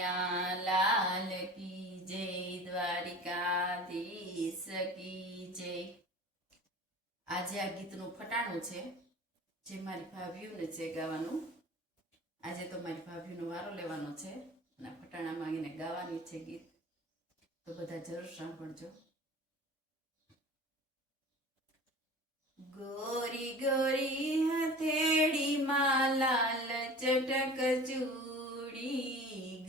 કનૈયા લાલ કી જય, દ્વારિકાધીશ કી જય। આજે આ ગીતનું ફટાણું છે જે મારી ભાભીઓને છે ગાવાનું। આજે તો મારી ભાભીનો વારો લેવાનો છે અને ફટાણામાં એને ગાવાની છે ગીત, તો બધા જરૂર સાંભળજો। ગોરી ગોરી હથેળીમાં લાલ ચટક ચૂડી,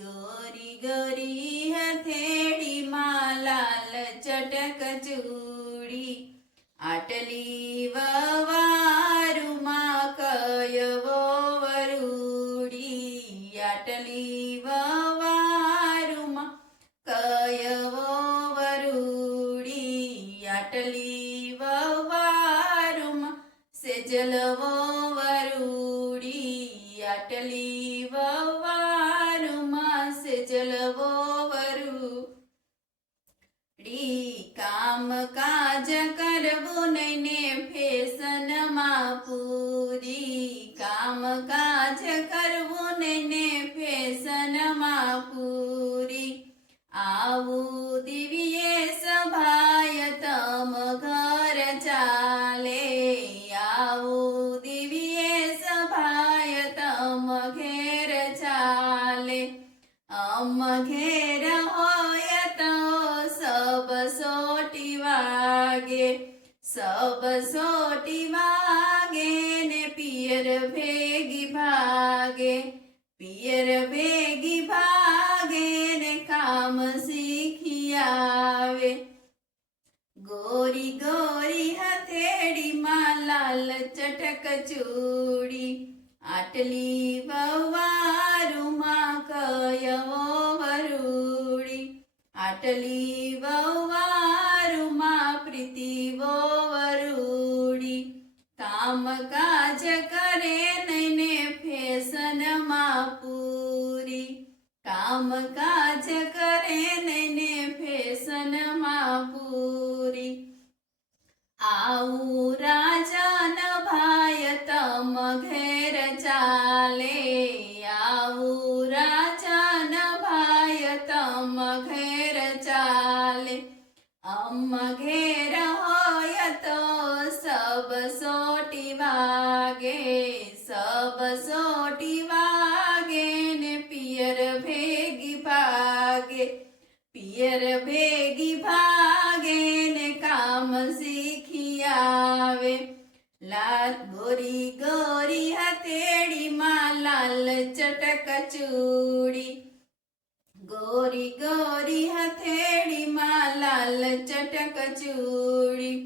ગોરી ગોરી હથેળીમાં લાલ ચટક ચૂડી, આટલી વવારુમાં કયવો વરૂડી, આટલી વવારુમાં કયવો વરૂડી, આટલી વવારુમાં સેજલવો વરૂડી, આટલી વવારુમાં સેજલવો વરૂડી। કામ કાજ કરવું નહીં ને ફેશનમાં પૂરી, કામ કાજ કરવું નહીં ને ફેશનમાં પૂરી, આવું દિવ્ય સભાય તમ ઘર ચાલે, આવું દિવ્ય સભાય તમ ઘેર ચાલે, અમ ઘેર હોય તો સબ સોટી વાગે, સબ સોટી વાગે ને પિયર ભેગી ભાગે, પિયર ભેગી ભાગે ને કામ શીખી આવે। ગોરી ગોરી હથેળીમાં લાલ ચટક ચૂડી, આટલી વવારુમાં કયવો વરૂડી, આટલી વવારુમાં પ્રીતિવો વરૂડી, કામ કાજ કરે નહીં ને ફેશનમાં પૂરી, કામ કાજ કરે નહીં ને ફેશનમાં પૂરી, આવું રાજન ભાય તમ ઘેર ચાલે, આવું રાજન ભાય તમ ઘેર ચાલે, અમ ઘેર હોય તો સબ સોટી વાગે, સબ સોટી વાગે ને પિયર ભેગી ભાગે, પિયર ભેગી ભાગે ને કામ શીખી આવે। લાલ ગોરી ગોરી હથેળીમાં લાલ ચટક ચૂડી, ગોરી ગોરી હથેળીમાં લાલ ચટક ચૂડી,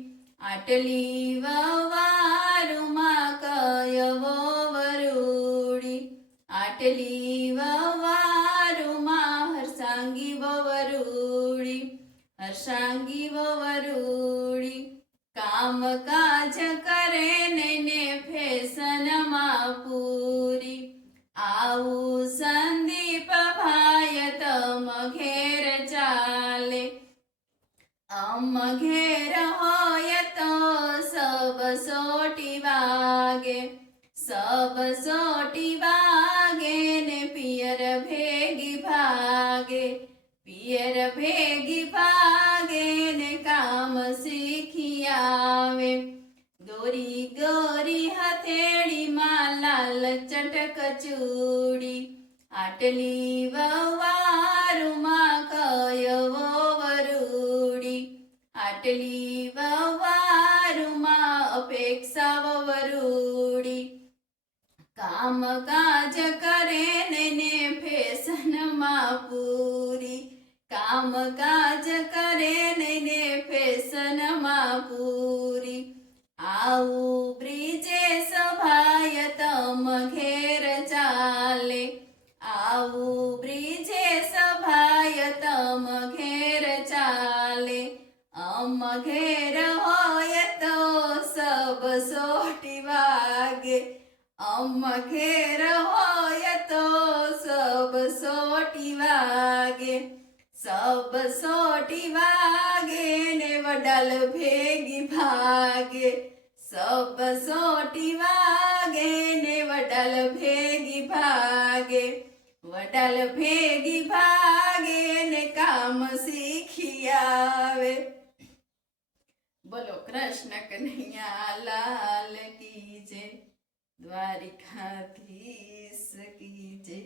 આટલી વવારુમાં કયવો વરૂડી, આટલી વવારુમાં હરસાંગી વરૂડી, હરસાંગી વરૂડી, કામ કાજ કરે નહીં ને ફેશનમાં પૂરી, આવું સંદીપ ભાય તમ ઘેર ચાલે, અમ ઘેર હોય તો સબ સોટી વાગે, સબ સોટી વાગે ને પિયર ભેગી ભાગે, પિયર ભેગી ભાગે ને કામ શીખી આવે। ગોરી ગોરી હથેળીમાં લાલ ચટક ચૂડી, આટલી વવારુમાં કયવો વરૂડી, આટલી વવારુમાં અપેક્ષા વરૂડી, કામ કાજ કરે ને ફેશનમાં પૂરી, કામ કાજ કરે ને ફેશનમાં પૂરી, આવું બ્રિજે સભાય તમ ઘેર ચાલે, આવું બ્રિજે સભાય તમ ઘેર ચાલે, અમ ઘેર હોય તો સબ સોટી વાગે, અમ ઘેર હોય તો સબ સોટી વાગે, સબ સોટી વાગે ને વડાલ ભેગી ભાગે, સબ સોટી વાગે ને વડાલ ભેગી ભાગે, વડાલ ભેગી ભાગે ને કામ શીખી આવે. બોલો કૃષ્ણ કનૈયા લાલ કી જય, દ્વારિકાધીશ કી જય.